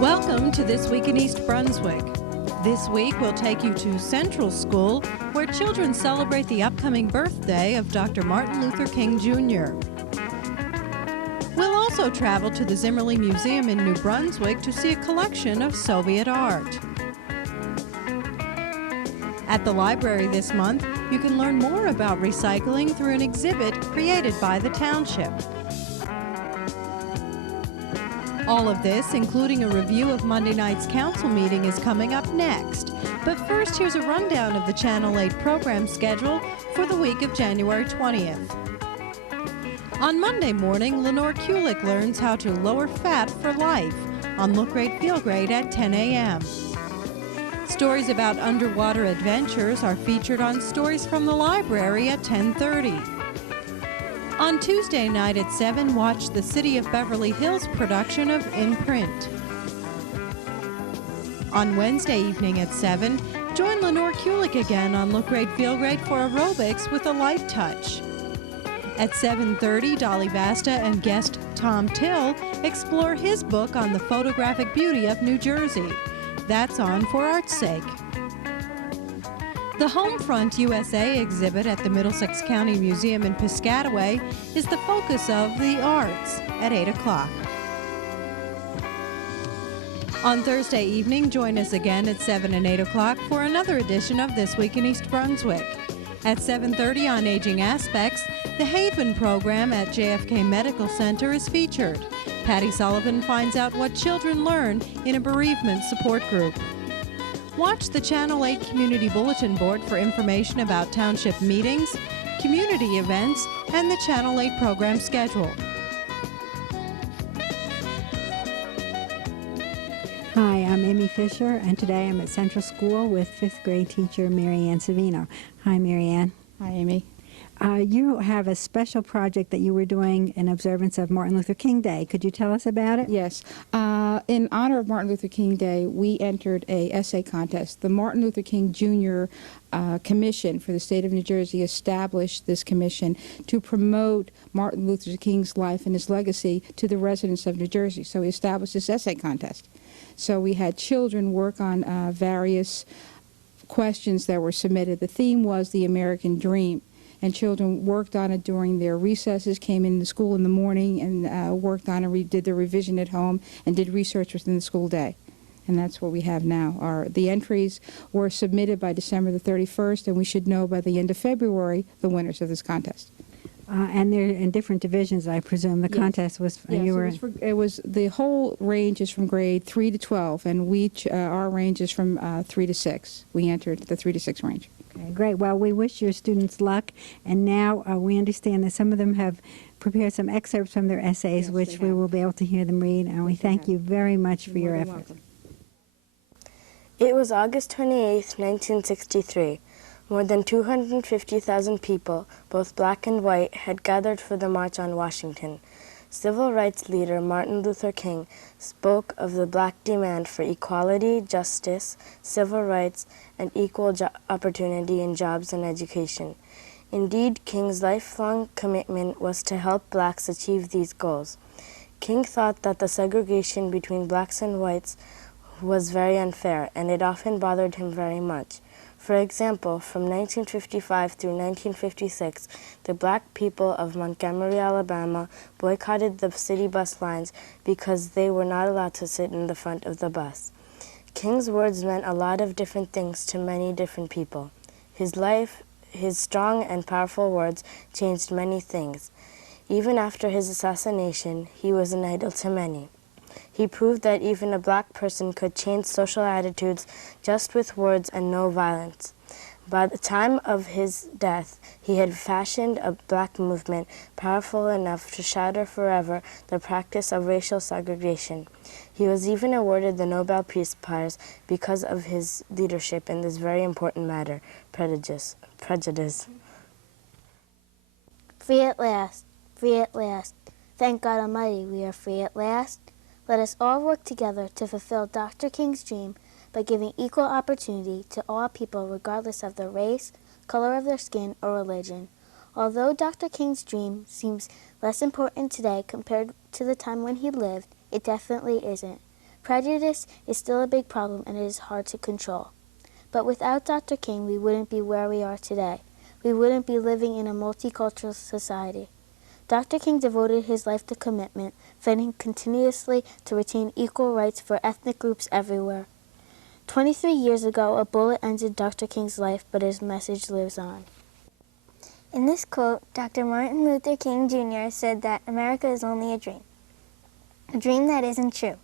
Welcome to This Week in East Brunswick. This week we'll take you to Central School, where children celebrate the upcoming birthday of Dr. Martin Luther King Jr. We'll also travel to the Zimmerli Museum in New Brunswick to see a collection of Soviet art. At the library this month, you can learn more about recycling through an exhibit created by the township. All of this, including a review of Monday night's council meeting, is coming up next. But first, here's a rundown of the Channel 8 program schedule for the week of January 20th. On Monday morning, Lenore Kulik learns how to lower fat for life on Look Great, Feel Great at 10 a.m. Stories about underwater adventures are featured on Stories from the Library at 10:30. On Tuesday night at 7, watch the City of Beverly Hills production of In Print. On Wednesday evening at 7, join Lenore Kulik again on Look Great, Feel Great for aerobics with a light touch. At 7:30, Dolly Vasta and guest Tom Till explore his book on the photographic beauty of New Jersey. That's on For Art's Sake. The Homefront USA exhibit at the Middlesex County Museum in Piscataway is the focus of the arts at 8 o'clock. On Thursday evening, join us again at 7 and 8 o'clock for another edition of This Week in East Brunswick. At 7:30 on Aging Aspects, the Haven program at JFK Medical Center is featured. Patty Sullivan finds out what children learn in a bereavement support group. Watch the Channel 8 Community Bulletin Board for information about township meetings, community events, and the Channel 8 program schedule. Hi, I'm Amy Fisher, and today I'm at Central School with 5th grade teacher Mary Ann Savino. Hi, Mary Ann. Hi, Amy. You have a special project that you were doing in observance of Martin Luther King Day. Could you tell us about it? Yes. In honor of Martin Luther King Day, we entered a essay contest. The Martin Luther King Jr. Commission for the state of New Jersey established this commission to promote Martin Luther King's life and his legacy to the residents of New Jersey. So we established this essay contest. So we had children work on various questions that were submitted. The theme was the American dream. And children worked on it during their recesses, came into school in the morning and worked on it, did their revision at home, and did research within the school day. And that's what we have now. The entries were submitted by December the 31st, and we should know by the end of February the winners of this contest. And they're in different divisions, I presume. The contest was... Yes, it was the whole range is from grade 3 to 12, and our range is from 3 to 6. We entered the 3 to 6 range. Okay, great. Well, we wish your students luck, and now we understand that some of them have prepared some excerpts from their essays, yes, which we will be able to hear them read, and we thank you very much for your effort. Welcome. It was August 28, 1963. More than 250,000 people, both black and white, had gathered for the March on Washington. Civil rights leader Martin Luther King spoke of the black demand for equality, justice, civil rights, and equal opportunity in jobs and education. Indeed, King's lifelong commitment was to help blacks achieve these goals. King thought that the segregation between blacks and whites was very unfair, and it often bothered him very much. For example, from 1955 through 1956, the black people of Montgomery, Alabama, boycotted the city bus lines because they were not allowed to sit in the front of the bus. King's words meant a lot of different things to many different people. His strong and powerful words changed many things. Even after his assassination, he was an idol to many. He proved that even a black person could change social attitudes just with words and no violence. By the time of his death, he had fashioned a black movement powerful enough to shatter forever the practice of racial segregation. He was even awarded the Nobel Peace Prize because of his leadership in this very important matter, prejudice. Free at last, free at last. Thank God Almighty, we are free at last. Let us all work together to fulfill Dr. King's dream by giving equal opportunity to all people regardless of their race, color of their skin, or religion. Although Dr. King's dream seems less important today compared to the time when he lived, it definitely isn't. Prejudice is still a big problem and it is hard to control. But without Dr. King, we wouldn't be where we are today. We wouldn't be living in a multicultural society. Dr. King devoted his life to commitment, fighting continuously to retain equal rights for ethnic groups everywhere. 23 years ago, a bullet ended Dr. King's life, but his message lives on. In this quote, Dr. Martin Luther King Jr. said that America is only a dream that isn't true.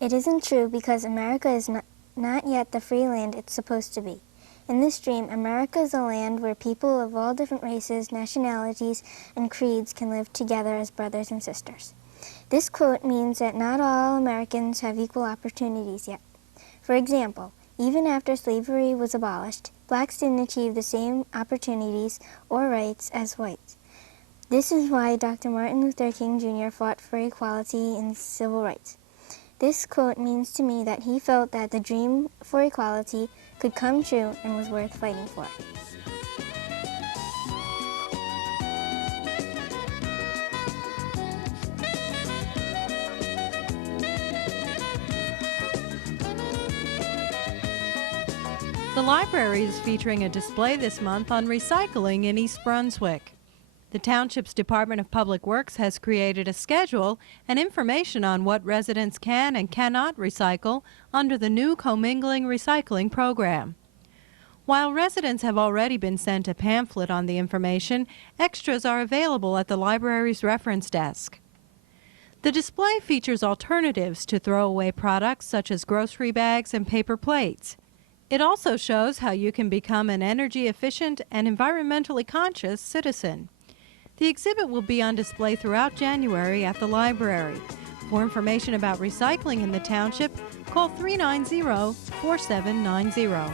It isn't true because America is not yet the free land it's supposed to be. In this dream, America is a land where people of all different races, nationalities, and creeds can live together as brothers and sisters. This quote means that not all Americans have equal opportunities yet. For example, even after slavery was abolished, blacks didn't achieve the same opportunities or rights as whites. This is why Dr. Martin Luther King Jr. fought for equality and civil rights. This quote means to me that he felt that the dream for equality could come true and was worth fighting for. The library is featuring a display this month on recycling in East Brunswick. The township's Department of Public Works has created a schedule and information on what residents can and cannot recycle under the new commingling recycling program. While residents have already been sent a pamphlet on the information, extras are available at the library's reference desk. The display features alternatives to throwaway products such as grocery bags and paper plates. It also shows how you can become an energy-efficient and environmentally conscious citizen. The exhibit will be on display throughout January at the library. For information about recycling in the township, call 390-4790.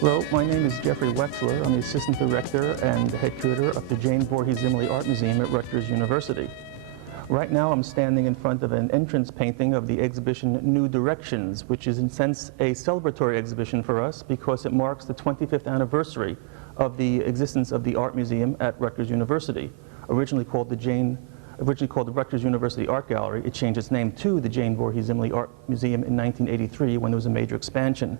Hello, my name is Jeffrey Wexler. I'm the Assistant Director and head curator of the Jane Voorhees Zimmerli Art Museum at Rutgers University. Right now I'm standing in front of an entrance painting of the exhibition New Directions, which is in a sense a celebratory exhibition for us because it marks the 25th anniversary of the existence of the Art Museum at Rutgers University. Originally called the Rutgers University Art Gallery, it changed its name to the Jane Voorhees Zimmerli Art Museum in 1983 when there was a major expansion.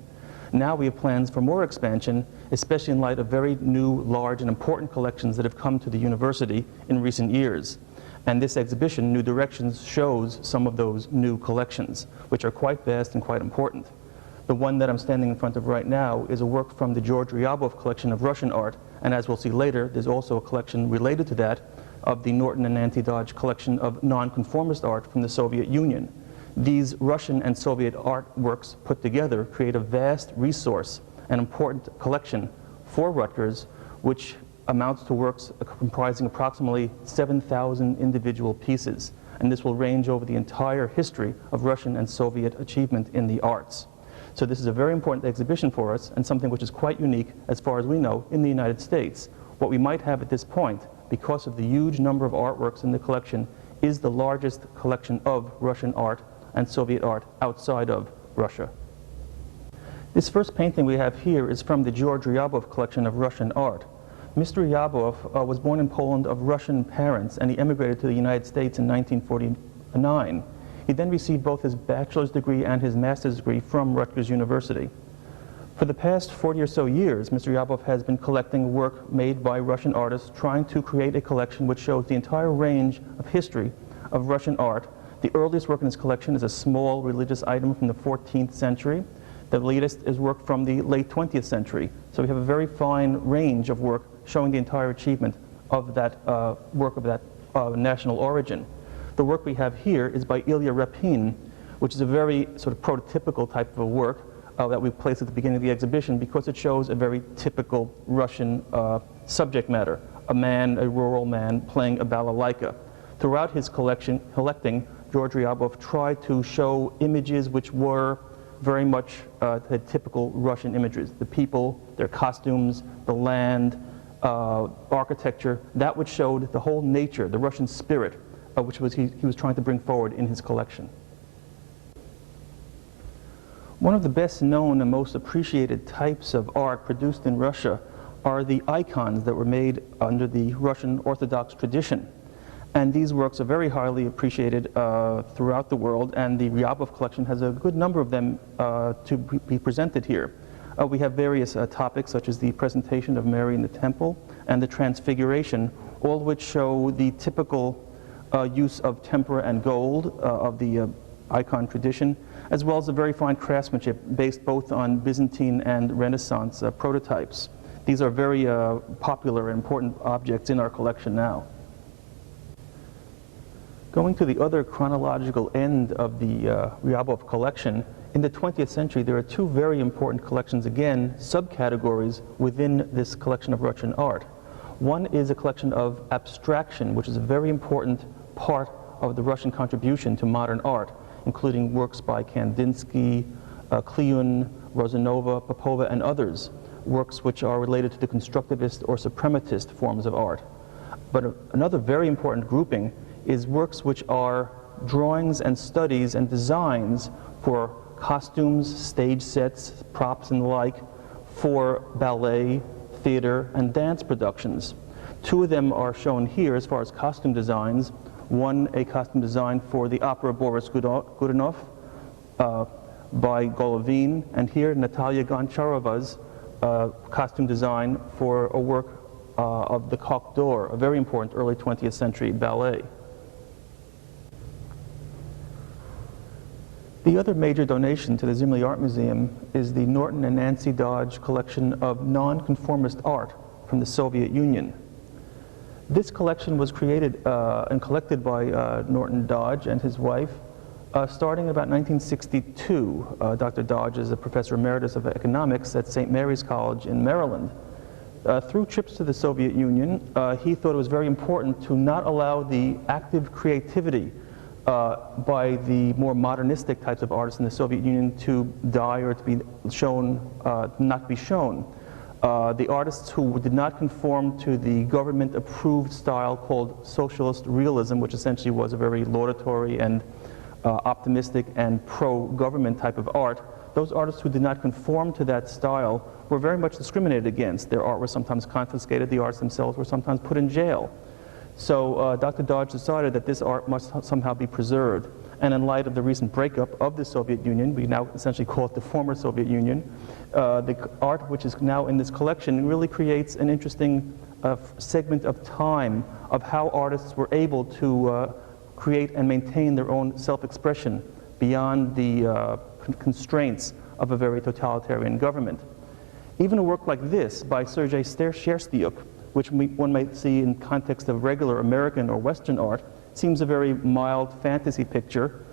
Now we have plans for more expansion, especially in light of very new, large, and important collections that have come to the university in recent years. And this exhibition, New Directions, shows some of those new collections, which are quite vast and quite important. The one that I'm standing in front of right now is a work from the George Ryabov collection of Russian art, and as we'll see later, there's also a collection related to that of the Norton and Nancy Dodge collection of nonconformist art from the Soviet Union. These Russian and Soviet artworks put together create a vast resource and important collection for Rutgers, which amounts to works comprising approximately 7,000 individual pieces. And this will range over the entire history of Russian and Soviet achievement in the arts. So this is a very important exhibition for us and something which is quite unique, as far as we know, in the United States. What we might have at this point, because of the huge number of artworks in the collection, is the largest collection of Russian art and Soviet art outside of Russia. This first painting we have here is from the George Ryabov collection of Russian art. Mr. Ryabov was born in Poland of Russian parents, and he emigrated to the United States in 1949. He then received both his bachelor's degree and his master's degree from Rutgers University. For the past 40 or so years, Mr. Ryabov has been collecting work made by Russian artists, trying to create a collection which shows the entire range of history of Russian art. The earliest work in his collection is a small religious item from the 14th century. The latest is work from the late 20th century. So we have a very fine range of work showing the entire achievement of that work of that national origin. The work we have here is by Ilya Repin, which is a very sort of prototypical type of a work that we placed at the beginning of the exhibition because it shows a very typical Russian subject matter, a rural man playing a balalaika. Throughout his collecting, George Ryabov tried to show images which were very much the typical Russian images, the people, their costumes, the land, architecture, that which showed the whole nature, the Russian spirit, which he was trying to bring forward in his collection. One of the best known and most appreciated types of art produced in Russia are the icons that were made under the Russian Orthodox tradition. And these works are very highly appreciated throughout the world, and the Ryabov collection has a good number of them to be presented here. We have various topics, such as the presentation of Mary in the temple and the Transfiguration, all of which show the typical use of tempera and gold of the icon tradition, as well as the very fine craftsmanship based both on Byzantine and Renaissance prototypes. These are very popular and important objects in our collection now. Going to the other chronological end of the Ryabov collection, in the 20th century there are two very important collections, again, subcategories within this collection of Russian art. One is a collection of abstraction, which is a very important part of the Russian contribution to modern art, including works by Kandinsky, Kliun, Rozanova, Popova, and others, works which are related to the constructivist or suprematist forms of art. But another very important grouping is works which are drawings and studies and designs for costumes, stage sets, props, and the like, for ballet, theater, and dance productions. Two of them are shown here as far as costume designs. One, a costume design for the opera Boris Godunov by Golovin, and here Natalia Goncharova's costume design for a work of the Coq d'Or, a very important early 20th century ballet. The other major donation to the Zimmerli Art Museum is the Norton and Nancy Dodge collection of nonconformist art from the Soviet Union. This collection was created and collected by Norton Dodge and his wife starting about 1962. Dr. Dodge is a professor emeritus of economics at St. Mary's College in Maryland. Through trips to the Soviet Union, he thought it was very important to not allow the active creativity by the more modernistic types of artists in the Soviet Union to die or to be shown, not be shown. The artists who did not conform to the government-approved style called socialist realism, which essentially was a very laudatory and optimistic and pro-government type of art, those artists who did not conform to that style were very much discriminated against. Their art was sometimes confiscated, the artists themselves were sometimes put in jail. So Dr. Dodge decided that this art must somehow be preserved. And in light of the recent breakup of the Soviet Union, we now essentially call it the former Soviet Union, the art which is now in this collection really creates an interesting segment of time of how artists were able to create and maintain their own self-expression beyond the constraints of a very totalitarian government. Even a work like this by Sergei Sherstyuk, which one might see in context of regular American or Western art, seems a very mild fantasy picture,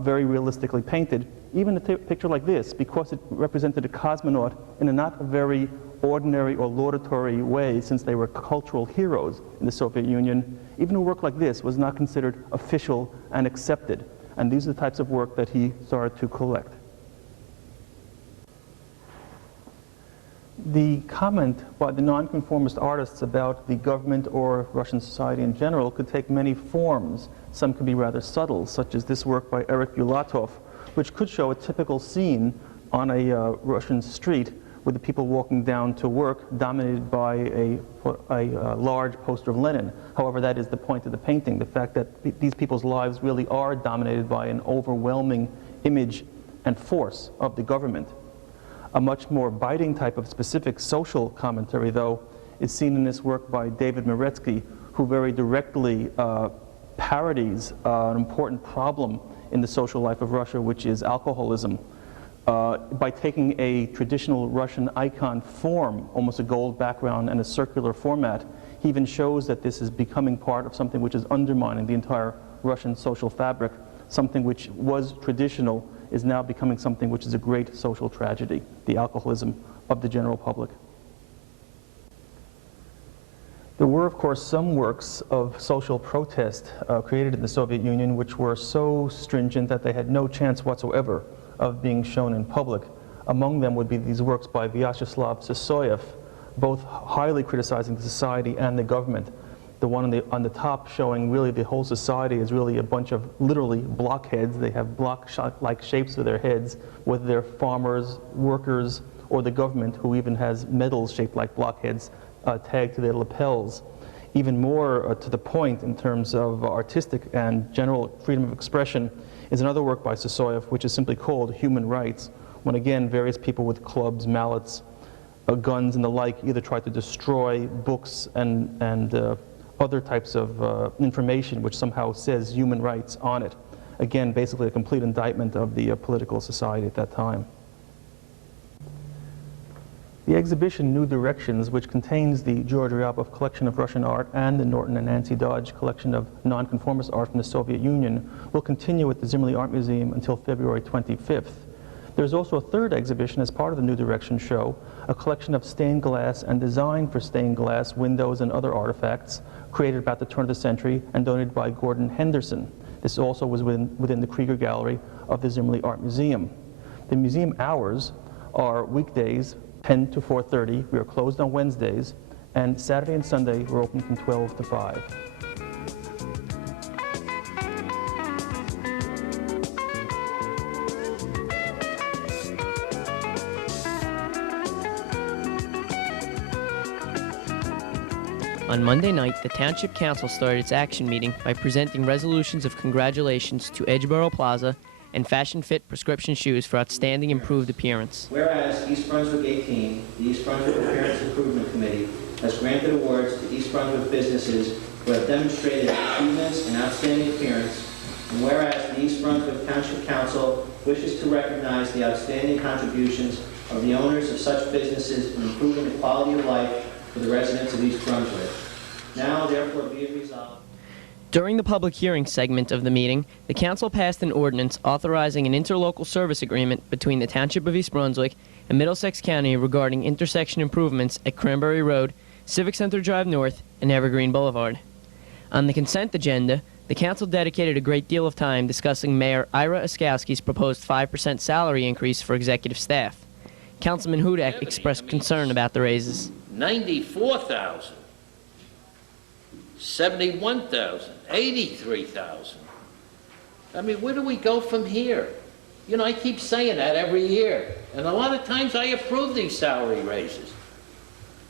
very realistically painted. Even a picture like this, because it represented a cosmonaut in a not very ordinary or laudatory way, since they were cultural heroes in the Soviet Union, even a work like this was not considered official and accepted. And these are the types of work that he started to collect. The comment by the nonconformist artists about the government or Russian society in general could take many forms. Some could be rather subtle, such as this work by Erich Bulatov, which could show a typical scene on a Russian street with the people walking down to work dominated by a large poster of Lenin. However, that is the point of the painting, the fact that these people's lives really are dominated by an overwhelming image and force of the government. A much more biting type of specific social commentary, though, is seen in this work by David Meretsky, who very directly parodies an important problem in the social life of Russia, which is alcoholism. By taking a traditional Russian icon form, almost a gold background and a circular format, he even shows that this is becoming part of something which is undermining the entire Russian social fabric. Something which was traditional is now becoming something which is a great social tragedy, the alcoholism of the general public. There were, of course, some works of social protest created in the Soviet Union which were so stringent that they had no chance whatsoever of being shown in public. Among them would be these works by Vyacheslav Sysoev, both highly criticizing the society and the government. The one on the top showing really the whole society is really a bunch of literally blockheads. They have block-like shapes of their heads, whether they're farmers, workers, or the government, who even has medals shaped like blockheads tagged to their lapels. even more to the point in terms of artistic and general freedom of expression is another work by Sasoyev, which is simply called Human Rights, when again various people with clubs, mallets, guns and the like either try to destroy books and other types of information which somehow says human rights on it. Again, basically a complete indictment of the political society at that time. The exhibition New Directions, which contains the George Ryabov collection of Russian art and the Norton and Nancy Dodge collection of nonconformist art from the Soviet Union, will continue at the Zimmerli Art Museum until February 25th. There's also a third exhibition as part of the New Directions show, a collection of stained glass and design for stained glass windows and other artifacts created about the turn of the century and donated by Gordon Henderson. This also was within the Krieger Gallery of the Zimmerli Art Museum. The museum hours are weekdays 10 to 4:30. We are closed on Wednesdays, and Saturday and Sunday we're open from 12 to 5. On Monday night, the Township Council started its action meeting by presenting resolutions of congratulations to Edgeboro Plaza and Fashion Fit prescription shoes for outstanding improved appearance. Whereas East Brunswick 18, the East Brunswick Appearance Improvement Committee, has granted awards to East Brunswick businesses who have demonstrated achievements in outstanding appearance, and whereas the East Brunswick Township Council wishes to recognize the outstanding contributions of the owners of such businesses in improving the quality of life for the residents of East Brunswick. Now, therefore, be it resolved. During the public hearing segment of the meeting, the council passed an ordinance authorizing an interlocal service agreement between the Township of East Brunswick and Middlesex County regarding intersection improvements at Cranberry Road, Civic Center Drive North, and Evergreen Boulevard. On the consent agenda, the council dedicated a great deal of time discussing Mayor Ira Oskowski's proposed 5% salary increase for executive staff. Councilman Hudak expressed concern about the raises. 94,000, 71,000, 83,000. I mean, where do we go from here? You know, I keep saying that every year, and a lot of times I approve these salary raises.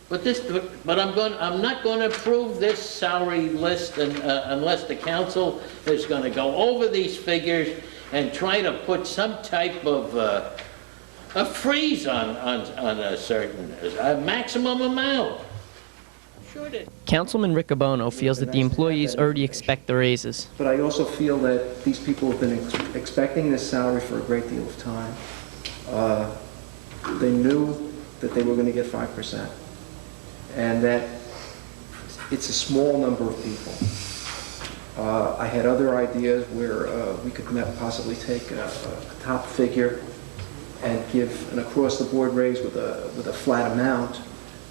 But I'm not going to approve this salary list unless the council is going to go over these figures and try to put some type of a freeze on a certain maximum amount. Sure did. Councilman Riccobono feels that the employees already expect the raises. But I also feel that these people have been expecting this salary for a great deal of time. They knew that they were going to get 5%, and that it's a small number of people. I had other ideas where we could possibly take a top figure and give an across-the-board raise with a flat amount,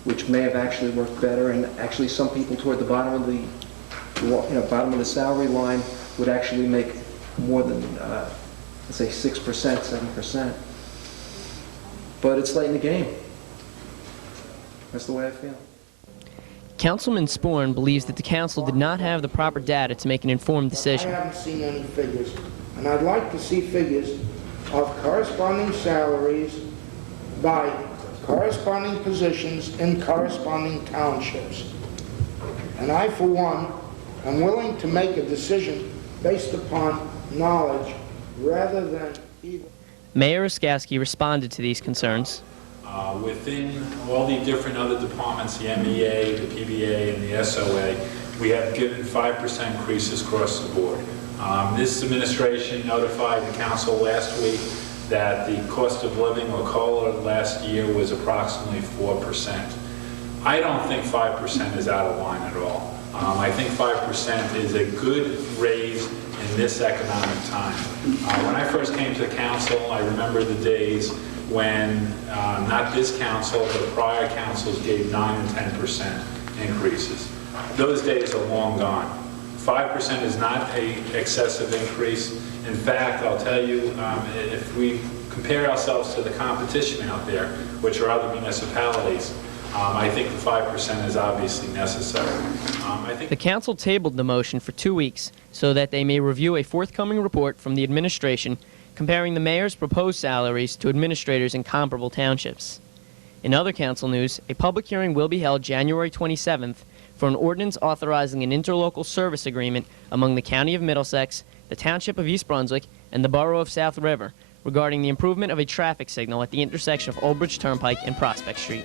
which may have actually worked better. And actually, some people toward the bottom of the salary line would actually make more than, let's say, 6%, 7%. But it's late in the game. That's the way I feel. Councilman Sporn believes that the council did not have the proper data to make an informed decision. I haven't seen any figures, and I'd like to see figures of corresponding salaries by corresponding positions in corresponding townships. And I, for one, am willing to make a decision based upon knowledge rather than evil. Mayor Oskowski responded to these concerns. Within all the different other departments, the MEA, the PBA, and the SOA, we have given 5% increases across the board. This administration notified the council last week that the cost of living, or COLA, last year was approximately 4%. I don't think 5% is out of line at all. I think 5% is a good raise in this economic time. When I first came to the council, I remember the days when not this council, but prior councils gave 9 and 10% increases. Those days are long gone. 5% is not an excessive increase. In fact, I'll tell you, if we compare ourselves to the competition out there, which are other municipalities, I think the 5% is obviously necessary. The council tabled the motion for 2 weeks so that they may review a forthcoming report from the administration comparing the mayor's proposed salaries to administrators in comparable townships. In other council news, a public hearing will be held January 27th for an ordinance authorizing an interlocal service agreement among the County of Middlesex, the Township of East Brunswick, and the Borough of South River regarding the improvement of a traffic signal at the intersection of Old Bridge Turnpike and Prospect Street.